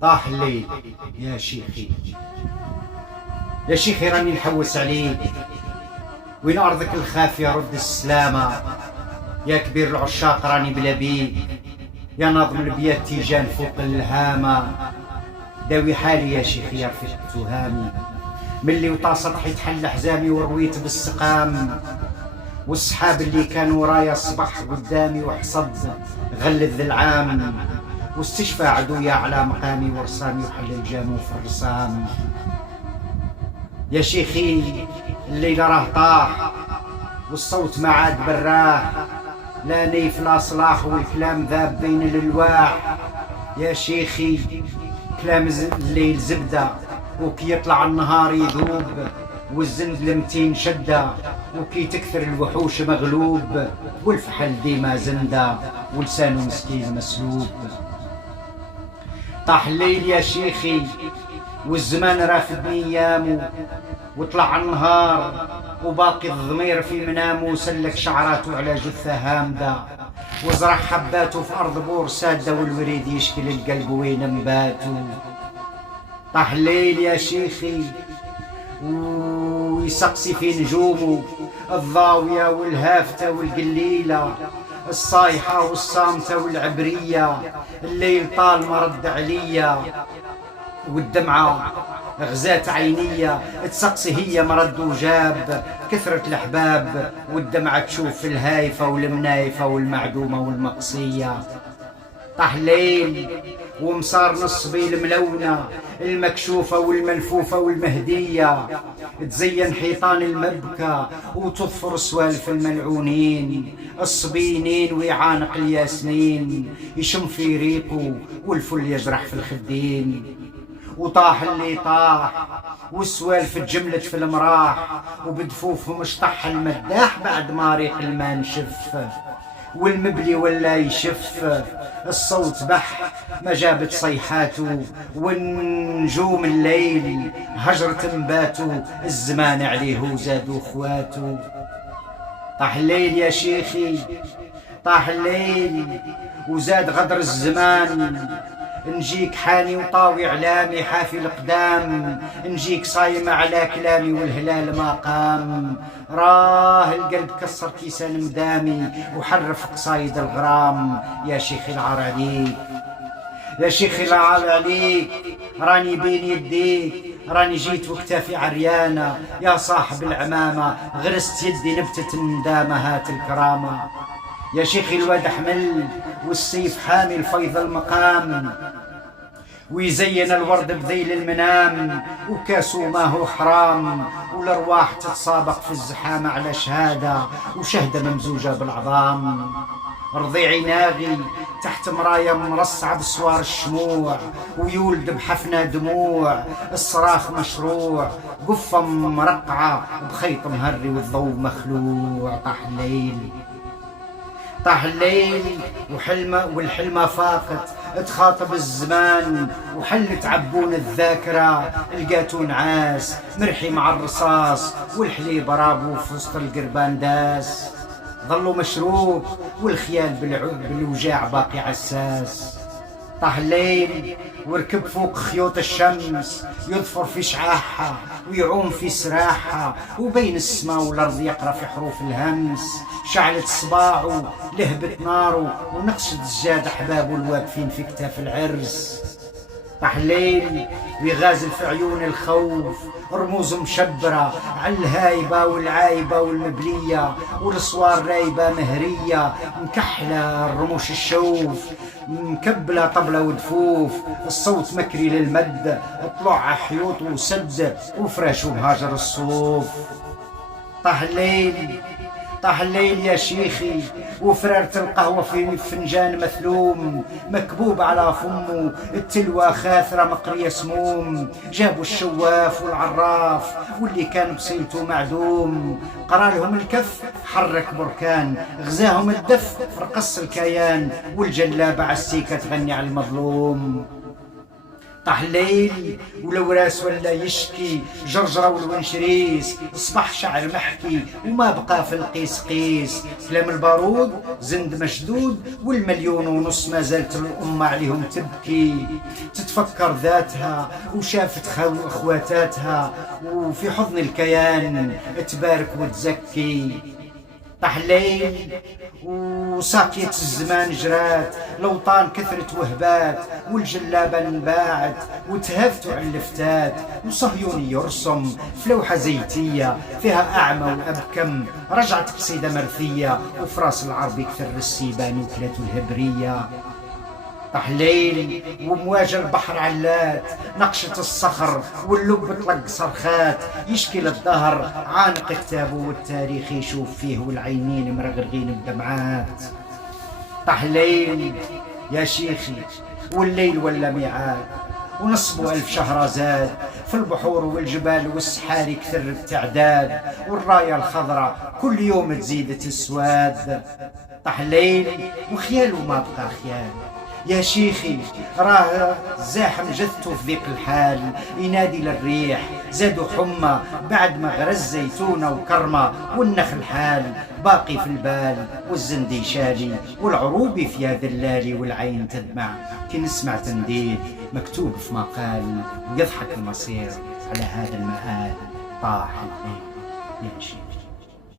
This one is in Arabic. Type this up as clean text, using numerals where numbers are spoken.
طاح الليل يا شيخي، يا شيخي راني نحوس عليك. وين أرضك الخافية رد السلامة، يا كبير العشاق راني بلا بيك، يا ناظم البيات تيجان فوق الهامة. داوي حالي يا شيخي يا رفيق تهامي، ملي وطا سطحي تحل حزامي ورويت بالسقام، والسحاب اللي كان ورايا صبح قدامي وحصد غلذ العام، واستشفى عدويا على مقامي ورسامي وحل الجامو في الرسام. يا شيخي الليل راه طاح والصوت ما عاد براه، لا نيف لا صلاح والكلام ذاب بين الالواح. يا شيخي كلام الليل زبده وكي يطلع النهار يذوب، والزند لمتين شده وكي تكثر الوحوش مغلوب، والفحل ديما زنده ولسانه مسكين مسلوب. طاح الليل يا شيخي والزمان رافدني ايامه، وطلع النهار وباقي الضمير في منامه، سلك شعراته على جثة هامدة وزرع حباته في أرض بور سادة، والوريد يشكل القلب وين مباته. طاح الليل يا شيخي ويسقسي في نجومه، الضاوية والهافتة والقليلة، الصايحة والصامتة والعبرية. الليل طال مرد عليا والدمعة غزات عينية، تسقسي هي مرد وجاب كثرة الأحباب، والدمعة تشوف الهايفة والمنايفة والمعدومة والمقصية. طاح الليل ومصار نصبي الملونة المكشوفة والملفوفة والمهدية، تزين حيطان المبكى وتظفر سوالف الملعونين، الصبينين ويعانق الياسمين يشم في ريقه والفل يجرح في الخدين. وطاح اللي طاح والسوالف تجملت في المراح، وبدفوفهم اشطح المداح بعد ما ريق الماء نشف، والمبلي ولا يشف. الصوت بح ما جابت صيحاته، والنجوم الليل هجرت انباته، الزمان عليه وزادوا اخواته. طاح الليل يا شيخي طاح الليل وزاد غدر الزمان، نجيك حاني وطاوي علامي حافي القدام، نجيك صايمة على كلامي والهلال ما قام. راه القلب كسر كيسان مدامي وحرف قصايد الغرام. يا شيخي العار عليك يا شيخي العار عليك، راني بين يديك، راني جيت وكتافي عريانة، يا صاحب العمامة غرست يدي نبتة الندامة هات الكرامة. يا شيخي الواد حمل والسيف حامي الفيض المقام، ويزين الورد بذيل المنام، وكاسو ما هو حرام، والارواح تتسابق في الزحام على شهادة وشهدة ممزوجة بالعظام. رضيعي ناغي تحت مرايا مرصعة بسوار الشموع، ويولد بحفنة دموع، الصراخ مشروع، قفة مرقعة بخيط مهري والضوء مخلوع. طاح الليل طاح الليل والحلمة فاقت تخاطب الزمان، وحلت عبون الذاكرة لقاتو نعاس مرحي مع الرصاص، والحليب رابو في وسط القربان داس. ظلوا مشروب والخيال بالوجاع باقي عساس. طاح الليل وركب فوق خيوط الشمس، يظفر في شعاحها ويعوم في سراحها، وبين السماء والارض يقرا في حروف الهمس. شعلت صباعه لهبت ناره ونقشت الزاد احبابه الواقفين في كتاف العرس. طاح الليل ويغازل في عيون الخوف رموز مشبرة على الهايبة والعايبة والمبلية، والصوار رايبة مهرية مكحلة الرموش الشوف، مكبلة طبلة ودفوف، الصوت مكري للمد، طلع حيوط وسد وفراش وبهاجر الصوف. طاح الليل طاح الليل يا شيخي وفرارة القهوة في فنجان مثلوم، مكبوب على فمه التلوى خاثرة مقرية سموم. جابوا الشواف والعراف واللي كان بصيلته معدوم، قرا لهم الكف حرك بركان، غزاهم الدف رقص الكيان، والجلابة على السيكة تغني على المظلوم. طاح الليل ولو راس ولا يشكي، جرجرة والونشريس صبح شعر محكي، وما بقى في القيس قيس. كلام البارود زند مشدود، والمليون ونص ما زالت الأمة عليهم تبكي. تتفكر ذاتها وشافت اخواتاتها، وفي حضن الكيان تبارك وتزكي. طاح الليل وساقية الزمان جرات، الأوطان كثرت وهبات، والجلابة انباعت وتهفت وعلفتات، وصهيوني يرسم في لوحة زيتية فيها أعمى وأبكم. رجعت قصيدة مرثية وفراس العربي كثر السيبان وكلته الهبرية. طاح الليل ومواج البحر علات، نقشة الصخر واللب طلق صرخات، يشكي للظهر عانق كتابه والتاريخ يشوف فيه، والعينين مرغرغين بدمعات. طاح الليل يا شيخي والليل ولا ميعاد، ونصبوا 1000 شهرزاد في البحور والجبال والسحاري كثر التعداد، والراية الخضراء كل يوم تزيد تسواد. طاح الليل وخياله ما بقى خيال، يا شيخي راه زاحم جثته في ذيق الحال، ينادي للريح زادوا حمى بعد ما غرز زيتونة وكرمة، والنخل حال باقي في البال، والزندي شالي والعروبي في ذلالي، والعين تدمع كي نسمع تنديد مكتوب في مقال، ويضحك المصير على هذا المآل. طاح الليل يا شيخ.